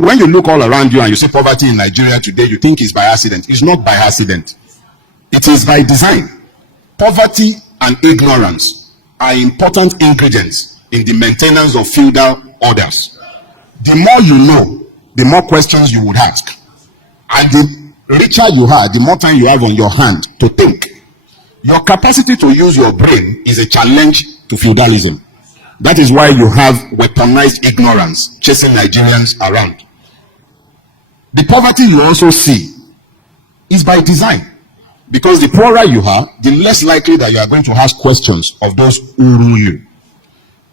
When you look all around you and you see poverty in Nigeria today, you think it's by accident. It's not by accident. It is by design. Poverty and ignorance are important ingredients in the maintenance of feudal orders. The more you know, the more questions you would ask. And the richer you are, the more time you have on your hand to think. Your capacity to use your brain is a challenge to feudalism. That is why you have weaponized ignorance chasing Nigerians around. The poverty you also see is by design. Because the poorer you are, the less likely that you are going to ask questions of those who rule you.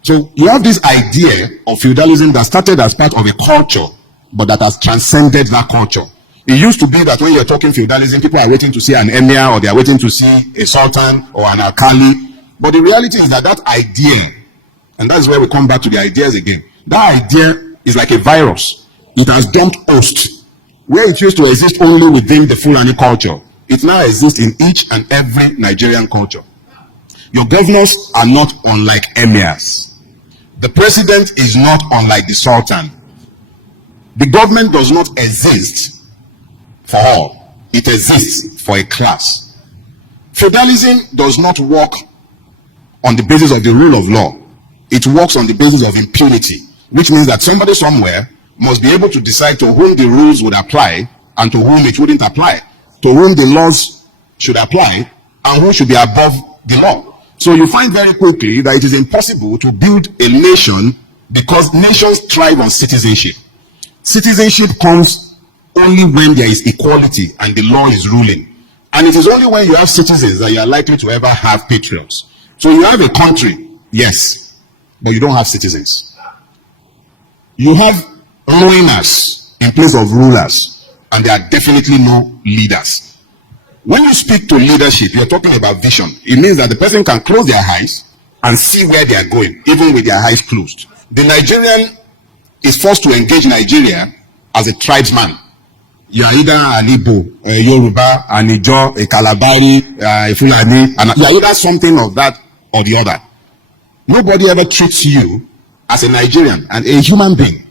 So you have this idea of feudalism that started as part of a culture, but that has transcended that culture. It used to be that when you're talking feudalism, people are waiting to see an emir, or they are waiting to see a sultan or an alkali. But the reality is that that idea, and that's where we come back to the ideas again, that idea is like a virus. It has dumped host. Where it used to exist only within the Fulani culture, it now exists in each and every Nigerian culture. Your governors are not unlike emirs. The president is not unlike the sultan. The government does not exist for all. It exists for a class. Feudalism does not work on the basis of the rule of law. It works on the basis of impunity, which means that somebody somewhere must be able to decide to whom the rules would apply and to whom it wouldn't apply, to whom the laws should apply and who should be above the law. So you find very quickly that it is impossible to build a nation because nations thrive on citizenship. Citizenship comes only when there is equality and the law is ruling. And it is only when you have citizens that you are likely to ever have patriots. So you have a country, yes, but you don't have citizens. You have ruiners in place of rulers, and there are definitely no leaders. When you speak to leadership, you're talking about vision. It means that the person can close their eyes and see where they are going, even with their eyes closed. The Nigerian is forced to engage Nigeria as a tribesman. You are either an Igbo, a Yoruba, an Ijo, a Kalabari, a Fulani, and you are either something of that or the other. Nobody ever treats you as a Nigerian and a human being.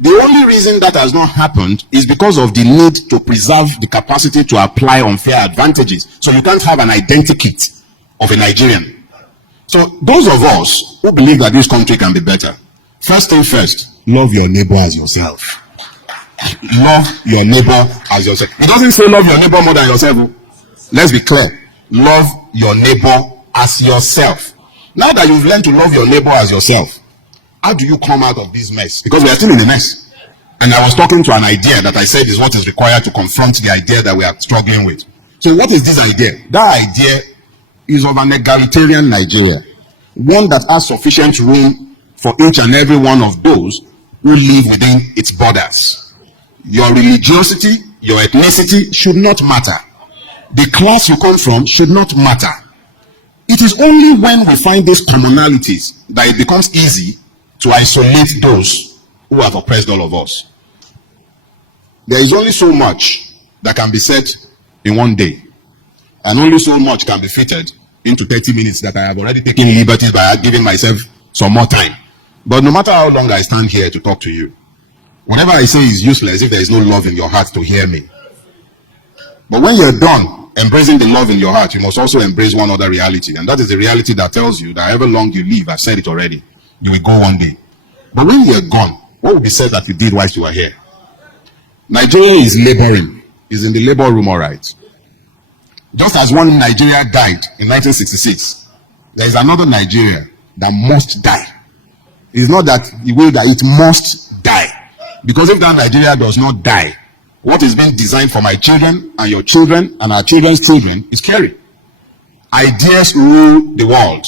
The only reason that has not happened is because of the need to preserve the capacity to apply unfair advantages. So you can't have an identikit of a Nigerian. So those of us who believe that this country can be better, first thing first, love your neighbor as yourself. Love your neighbor as yourself. It doesn't say love your neighbor more than yourself. Let's be clear. Love your neighbor as yourself. Now that you've learned to love your neighbor as yourself, how do you come out of this mess? Because we are still in a mess. And I was talking to an idea that I said is what is required to confront the idea that we are struggling with. So what is this idea? That idea is of an egalitarian Nigeria. One that has sufficient room for each and every one of those who live within its borders. Your religiosity, your ethnicity should not matter. The class you come from should not matter. It is only when we find these commonalities that it becomes easy to isolate those who have oppressed all of us. There is only so much that can be said in one day, and only so much can be fitted into 30 minutes that I have already taken liberties by giving myself some more time. But no matter how long I stand here to talk to you, whatever I say is useless if there is no love in your heart to hear me. But when you're done embracing the love in your heart, you must also embrace one other reality, and that is the reality that tells you that however long you live, I've said it already, you will go one day. But when you're gone, what will be said that you did whilst you were here? Nigeria is laboring, is in the labor room, all right. Just as one Nigeria died in 1966, there is another Nigeria that must die. It is not that the way that it must die. Because if that Nigeria does not die, what is being designed for my children and your children and our children's children is scary. Ideas rule the world.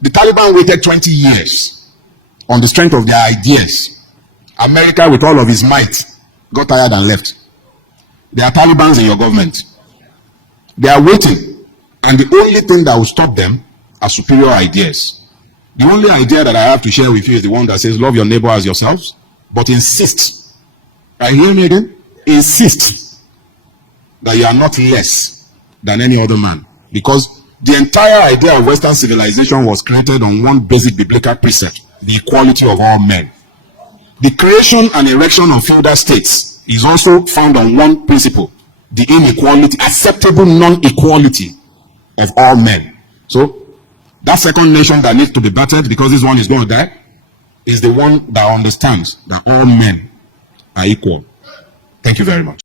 The Taliban waited 20 years on the strength of their ideas. America, with all of its might, got tired and left. There are Talibans in your government. They are waiting. And the only thing that will stop them are superior ideas. The only idea that I have to share with you is the one that says, love your neighbor as yourselves, but insist. Are you hearing me again? Insist that you are not less than any other man. Because the entire idea of Western civilization was created on one basic biblical precept, the equality of all men. The creation and erection of feudal states is also found on one principle: the inequality, acceptable non-equality of all men. So that second nation that needs to be battered, because this one is going to die, is the one that understands that all men are equal. Thank you very much.